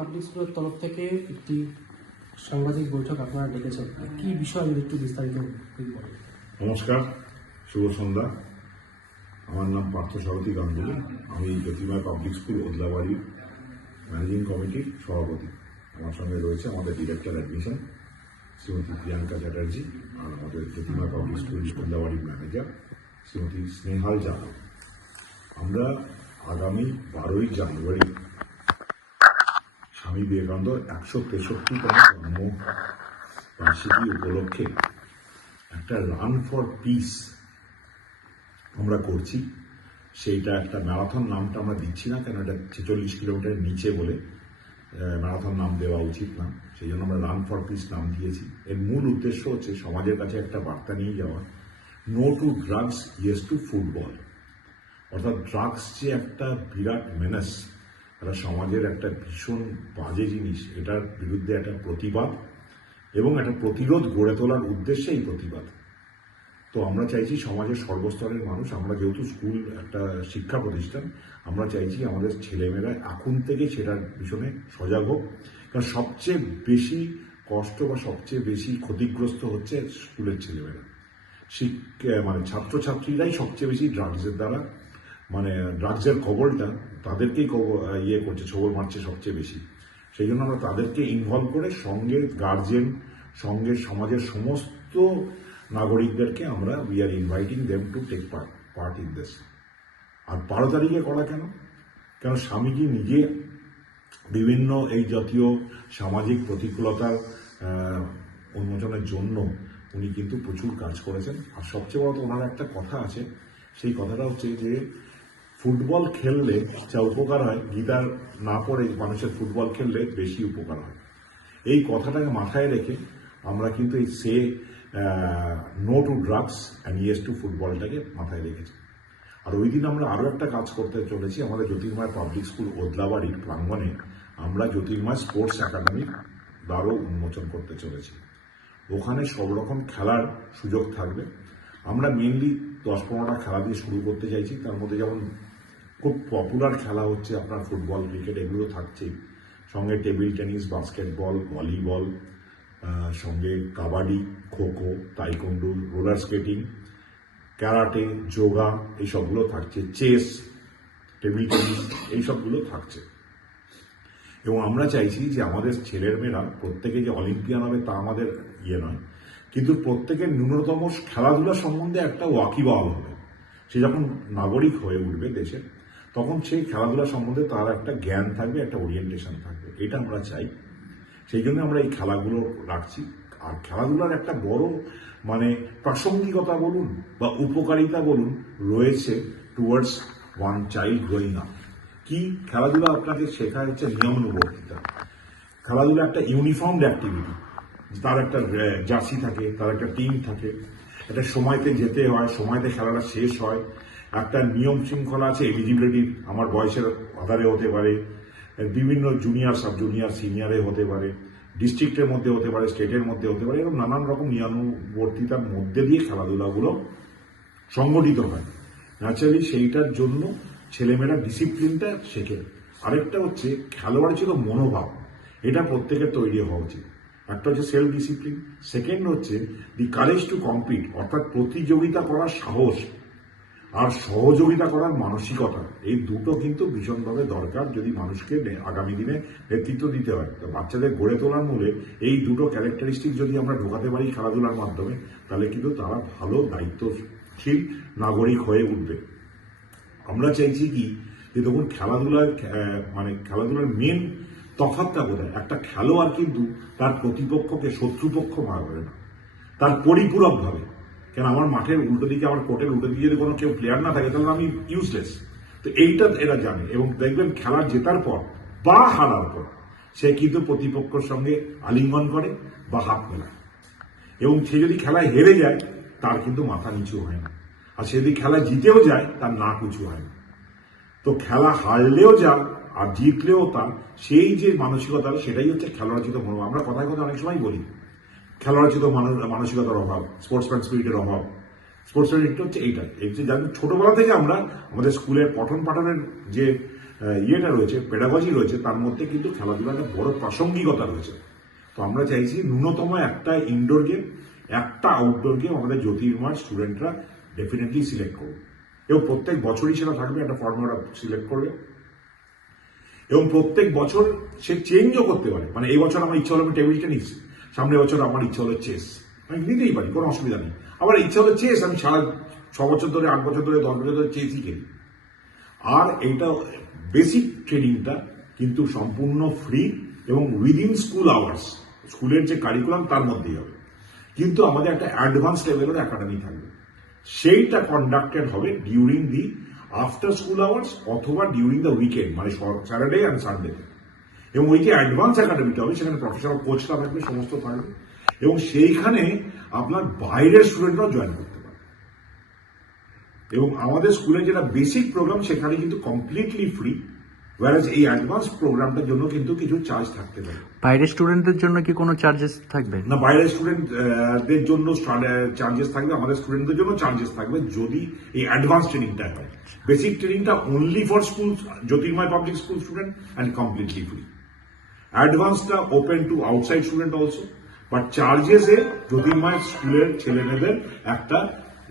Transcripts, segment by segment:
Public স্কুলের তরফ থেকে একটি সাংবাদিক বৈঠক আপনারা ডেকেছেন, কি বিষয় একটু বিস্তারিত বলেন। নমস্কার, শুভ সন্ধ্যা। আমার নাম পার্থ সারথী গাঙ্গুলি। আমি জ্যোতির্ময় পাবলিক স্কুল ওদলাবাড়ির ম্যানেজিং কমিটির সভাপতি। আমার সঙ্গে রয়েছে আমাদের ডিরেক্টর অ্যাডমিশন শ্রীমতী প্রিয়াঙ্কা চ্যাটার্জি, আর আমাদের জ্যোতির্ময় পাবলিক স্কুল ওদলাবাড়ির ম্যানেজার শ্রীমতী স্নেহাল যাদব। আমরা আগামী 12ই জানুয়ারি স্বামী বিবেকানন্দ 163তম জন্মবার্ষিকী উপলক্ষে একটা রান ফর পিস আমরা করছি। সেইটা একটা ম্যারাথন নামটা আমরা দিচ্ছি না, কেন এটা 46 কিলোমিটারের নিচে বলে ম্যারাথন নাম দেওয়া উচিত না। সেই জন্য আমরা রান ফর পিস নাম দিয়েছি। এর মূল উদ্দেশ্য হচ্ছে সমাজের কাছে একটা বার্তা নিয়ে যাওয়া, no to drugs, yes to football. অর্থাৎ ড্রাগস যে একটা বিরাট মেনাস, এটা সমাজের একটা ভীষণ বাজে জিনিস, এটার বিরুদ্ধে একটা প্রতিবাদ এবং একটা প্রতিরোধ গড়ে তোলার উদ্দেশ্যে এই প্রতিবাদ। তো আমরা চাইছি সমাজের সর্বস্তরের মানুষ, আমরা যেহেতু স্কুল একটা শিক্ষা প্রতিষ্ঠান, আমরা চাইছি আমাদের ছেলেমেয়েরা এখন থেকে সেটার পিছনে সজাগ হোক। কারণ সবচেয়ে বেশি কষ্ট বা সবচেয়ে বেশি ক্ষতিগ্রস্ত হচ্ছে স্কুলের ছেলেমেয়েরা। ছাত্রছাত্রীরাই সবচেয়ে বেশি ড্রাগসের দ্বারা, ড্রাগসের কবলটা তাদেরকেই করছে, ছবল মারছে সবচেয়ে বেশি। সেই জন্য আমরা তাদেরকে ইনভলভ করে সঙ্গে গার্জেন, সঙ্গে সমাজের সমস্ত নাগরিকদেরকে আমরা we are inviting them to take part in this. আর 12 তারিখে করা কেন? স্বামীজি নিজে বিভিন্ন এই জাতীয় সামাজিক প্রতিকূলতার উন্মোচনের জন্য উনি কিন্তু প্রচুর কাজ করেছেন। আর সবচেয়ে বড় তো ওনার একটা কথা আছে, সেই কথাটা হচ্ছে যে ফুটবল খেললে যা উপকার হয়, গীতার না পড়ে মানুষের ফুটবল খেললে বেশি উপকার হয়। এই কথাটাকে মাথায় রেখে আমরা কিন্তু এই no to drugs and yes to ফুটবলটাকে মাথায় রেখেছি। আর ওই দিন আমরা আরও একটা কাজ করতে চলেছি। আমাদের জ্যোতির্ময় পাবলিক স্কুল ওদলাবাড়ির প্রাঙ্গণে আমরা জ্যোতির্ময় স্পোর্টস একাডেমির দ্বারও উন্মোচন করতে চলেছি। ওখানে সব রকম খেলার সুযোগ থাকবে। আমরা মেনলি 10-15টা খেলা দিয়ে শুরু করতে চাইছি। তার মধ্যে যেমন খুব পপুলার খেলা হচ্ছে আপনার ফুটবল, ক্রিকেট, এগুলো থাকছেই। সঙ্গে টেবিল টেনিস, বাস্কেটবল, ভলিবল, সঙ্গে kabaddi, kho kho, taekwondo, roller skating, karate, yoga, এইসবগুলো থাকছে। চেস, টেবিল টেনিস, এইসবগুলো থাকছে। এবং আমরা চাইছি যে আমাদের ছেলের মেয়েরা প্রত্যেকে যে অলিম্পিয়ান হবে তা আমাদের নয়, কিন্তু প্রত্যেকের ন্যূনতম খেলাধুলা সম্বন্ধে একটা ওয়াকিবহাল হবে। সে যখন নাগরিক হয়ে উঠবে দেশের, তখন সেই খেলাধুলা সম্বন্ধে তার একটা জ্ঞান থাকবে, একটা ওরিয়েন্টেশন থাকবে। এটা আমরা চাই। সেই জন্য আমরা এই খেলাগুলো রাখছি। আর খেলাধুলার একটা বড় প্রাসঙ্গিকতা বলুন বা উপকারিতা বলুন রয়েছে towards one child growing up. কি খেলাধুলা আপনাকে শেখায় হচ্ছে নিয়মানুবর্তিতা। খেলাধুলা একটা ইউনিফর্মড অ্যাক্টিভিটি। তার একটা জার্সি থাকে, তার একটা টিম থাকে, একটা সময়তে যেতে হয়, সময়তে খেলাটা শেষ হয়, একটা নিয়ম শৃঙ্খলা আছে। এলিজিবিলিটি আমার বয়সের আধারে হতে পারে, বিভিন্ন জুনিয়র, সাব জুনিয়র, সিনিয়রে হতে পারে, ডিস্ট্রিক্টের মধ্যে হতে পারে, স্টেটের মধ্যে হতে পারে। এরকম নানান রকম নিয়মানুবর্তিতার মধ্যে দিয়ে খেলাধুলাগুলো সংগঠিত হয়। ন্যাচারালি সেইটার জন্য ছেলেমেয়েরা ডিসিপ্লিনটা শেখে। আরেকটা হচ্ছে খেলোয়াড় ছিল মনোভাব, এটা প্রত্যেকের তৈরি হওয়া উচিত। একটা হচ্ছে সেলফ ডিসিপ্লিন, সেকেন্ড হচ্ছে দি কারেজ টু কম্পিট, অর্থাৎ প্রতিযোগিতা করার সাহস আর সহযোগিতা করার মানসিকতা। এই দুটো কিন্তু ভীষণভাবে দরকার যদি মানুষকে আগামী দিনে নেতৃত্ব দিতে হয়। তো বাচ্চাদের গড়ে তোলার মূলে এই দুটো ক্যারেক্টারিস্টিক যদি আমরা ঢোকাতে পারি খেলাধুলার মাধ্যমে, তাহলে কিন্তু তারা ভালো দায়িত্বশীল নাগরিক হয়ে উঠবে। আমরা চাইছি কি যে তখন খেলাধুলার মেন তফাৎটা কোথায়? একটা খেলোয়াড় কিন্তু তার প্রতিপক্ষকে শত্রুপক্ষ ভাবে না, তার পরিপূরক ভাবে। কেন আমার মাঠের উল্টো দিকে, আমার কোর্টের উল্টো দিকে যদি কোনো কেউ প্লেয়ার না থাকে, তাহলে আমি ইউজলেস। তো এইটা এরা জানে। এবং দেখবেন খেলার জেতার পর বা হারার পর সে কিন্তু প্রতিপক্ষের সঙ্গে আলিঙ্গন করে বা হাত মেলায়। এবং সে যদি খেলায় হেরে যায়, তার কিন্তু মাথা নিচু হয় না। আর সে যদি খেলা জিতেও যায়, তার নাক উঁচু হয় না। তো খেলা হারলেও যা আর জিতলেও তা, সেই যে মানসিকতা, সেটাই হচ্ছে খেলোয়াড়চিত মনোভাব। আমরা কথায় কথা অনেক সময় বলি খেলোয়াড়চিত মানসিকতার অভাব, স্পোর্টসম্যান স্পিরিটের অভাব। স্পোর্টসম্যান স্পিরিট হচ্ছে এইটাই। এই যে ছোটবেলা থেকে আমরা আমাদের স্কুলের পঠন পাঠনের যে ইয়েটা রয়েছে, পেডাগজি রয়েছে, তার মধ্যে কিন্তু খেলাধুলার একটা বড় প্রাসঙ্গিকতা রয়েছে। তো আমরা চাইছি ন্যূনতম একটা ইনডোর গেম, একটা আউটডোর গেম আমাদের জ্যোতির্ময় স্টুডেন্টরা ডেফিনেটলি সিলেক্ট করবে, এবং প্রত্যেক বছরই সেটা থাকবে, একটা ফর্মে ওরা সিলেক্ট করবে, এবং প্রত্যেক বছর সে চেঞ্জও করতে পারে। মানে এই বছর আমার ইচ্ছা হলো আমি টেবিল টেনিস, সামনের বছর আমার ইচ্ছা হলো চেস, আমি নিতেই পারি, কোনো অসুবিধা নেই। আবার ইচ্ছা হলো চেস, আমি সারা 6 বছর ধরে, 8 বছর ধরে, 10 বছর ধরে চেসই খেলি। আর এইটা বেসিক ট্রেনিংটা কিন্তু সম্পূর্ণ ফ্রি এবং উইদিন স্কুল আওয়ার্স, স্কুলের যে কারিকুলাম তার মধ্যেই হবে। কিন্তু আমাদের একটা অ্যাডভান্স লেভেলের একাডেমি থাকবে, সেইটা কন্ডাক্টেড হবে during the after school hours অথবা ডিউরিং দ্য উইকেন্ড, মানে স্যাটারডে অ্যান্ড সানডে। এবং ওই যে অ্যাডভান্স একাডেমিটা হবে সেখানে প্রফেশনাল কোচরা থাকবে, সমস্ত থাকবে, এবং সেইখানে আপনার বাইরের স্টুডেন্টরাও জয়েন করতে পারে। এবং আমাদের স্কুলে যেটা বেসিক প্রোগ্রাম সেখানে কিন্তু কমপ্লিটলি ফ্রি, ওয়ারাজ এই অ্যাডভান্স প্রোগ্রামটার জন্য কিন্তু কিছু চার্জ থাকতে পারে। বাইরের স্টুডেন্টদের জন্য কি কোনো চার্জেস থাকবে? না, বাইরের স্টুডেন্টদের জন্য চার্জেস থাকবে, আমাদের স্টুডেন্টদের জন্য চার্জেস থাকবে যদি এই অ্যাডভান্স ট্রেনিংটা হয়। বেসিক ট্রেনিংটা only for school, Jyotirmoy public school student, and completely free. অ্যাডভান্সটা open to outside student also, but চার্জেসে জ্যোতির্ময় স্কুলের ছেলেমেয়েদের একটা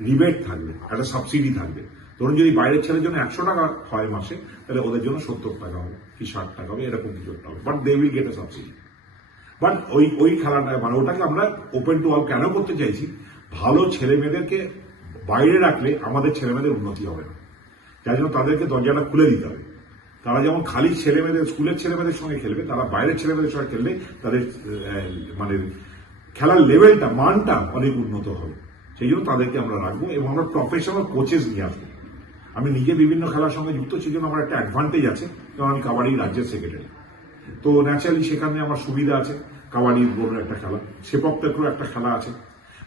রিবেট থাকবে, একটা সাবসিডি থাকবে। ধরুন যদি বাইরের ছেলের জন্য 100 টাকা হয় মাসে, তাহলে ওদের জন্য 70 টাকা হবে কি 60 টাকা হবে, এরকম কিছু একটা হবে, but they will get a subsidy. But ওই খেলাটা মানে ওটাকে আমরা ওপেন টু অল কেন করতে চাইছি, ভালো ছেলে মেয়েদেরকে বাইরে রাখলে আমাদের ছেলে মেয়েদের উন্নতি হবে না, যার জন্য তাদেরকে দরজাটা খুলে দিতে হবে। তারা যেমন খালি ছেলে মেয়েদের, স্কুলের ছেলে মেয়েদের সঙ্গে খেলবে, তারা বাইরের ছেলে মেয়েদের সঙ্গে খেললে তাদের মানে খেলার লেভেলটা, মানটা অনেক উন্নত হবে। সেই জন্য তাদেরকে আমরা রাখবো, এবং আমরা প্রফেশনাল কোচেস নিয়ে আসবো। আমি নিজে বিভিন্ন খেলার সঙ্গে যুক্ত, সেই জন্য আমার একটা অ্যাডভান্টেজ আছে, কারণ আমি কাবাডি রাজ্যের সেক্রেটারি। তো ন্যাচারালি সেখানে আমার সুবিধা আছে। কাবাডির বড় একটা খেলা, সেপক টাকরও একটা খেলা আছে,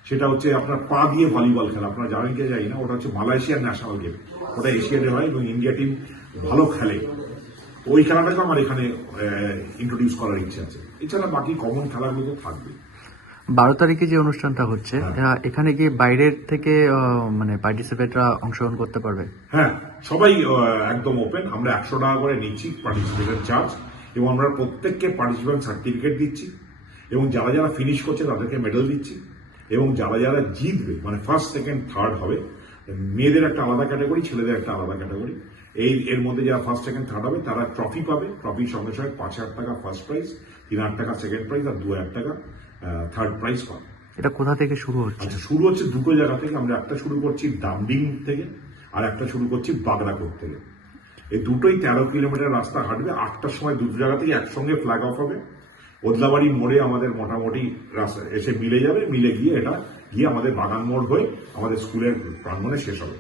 সেটা হচ্ছে আপনার পা দিয়ে ভলিবল খেলা, আপনারা জানেন কে জানি না, ওটা হচ্ছে মালয়েশিয়ার ন্যাশনাল গেম, ওটা এশিয়াতে হয় এবং ইন্ডিয়া টিম ভালো খেলে। ওই খেলাটাকে আমার এখানে ইন্ট্রোডিউস করার ইচ্ছে আছে। এছাড়া বাকি কমন খেলাগুলো তো থাকবে। 12 তারিখে যে অনুষ্ঠানটা হচ্ছে, এখানে কি বাইরের থেকে মানে পার্টিসিপেটরা অংশগ্রহণ করতে পারবে? হ্যাঁ, সবাই একদম ওপেন। আমরা 100 টাকা করে নিচ্ছি পার্টিসিপেশন চার্জ, এবং আমরা প্রত্যেককে পার্টিসিপেন্ট সার্টিফিকেট দিচ্ছি, এবং যারা যারা ফিনিশ করছে তাদেরকে মেডেল দিচ্ছি, এবং যারা যারা জিতবে মানে ফার্স্ট, সেকেন্ড, থার্ড হবে, মেয়েদের একটা আলাদা ক্যাটাগরি, ছেলেদের একটা আলাদা ক্যাটাগরি। এর মধ্যে যারা ফার্স্ট, সেকেন্ড, থার্ড হবে তারা ট্রফি পাবে। ট্রফির সঙ্গে সঙ্গে 5,000 টাকা ফার্স্ট প্রাইজ, 3,000 টাকা সেকেন্ড প্রাইজ, আর 2,000 টাকা থার্ড প্রাইজ পাবে। এটা কোথা থেকে শুরু হচ্ছে? আচ্ছা, শুরু হচ্ছে দুটো জায়গা থেকে। আমরা একটা শুরু করছি ডামডিং থেকে, আর একটা শুরু করছি বাগড়াকোট থেকে। এই দুটোই 13 কিলোমিটার রাস্তা হাঁটবে। 8টার সময় দুটো জায়গা থেকে একসঙ্গে ফ্ল্যাগ অফ হবে। ওদলাবাড়ি মোড়ে আমাদের মোটামুটি রাস্তা এসে মিলে যাবে, মিলে গিয়ে এটা গিয়ে আমাদের বাগান মোড় হয়ে আমাদের স্কুলের প্রাঙ্গণে শেষ হবে।